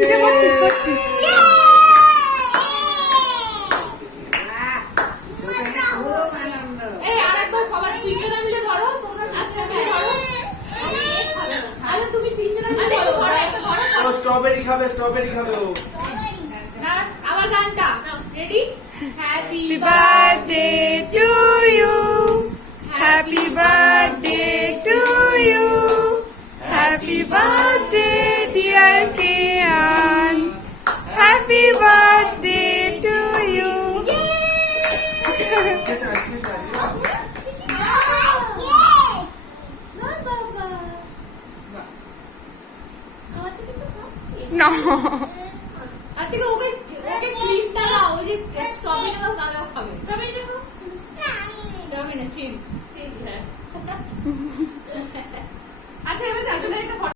নিজে করছিস করছিস। এই আরেকবার সবাই তিনজনে মিলে ধরো তোমরা। আচ্ছা ধরো আরে তুমি তিনজনে মিলে ধরো। ও স্ট্রবেরি খাবে ও। না আবার গানটা ready. Happy Happy birthday to you. Happy birthday to you. Happy birthday dear Kian. Happy birthday to you. No. আজকে ওকে ওকে ক্রিমটা দাও, ওই যে স্ট্রবেরিটা দাও, দাও খাবে। স্ট্রবেরিটা দাও, স্ট্রবেরি না চিনি।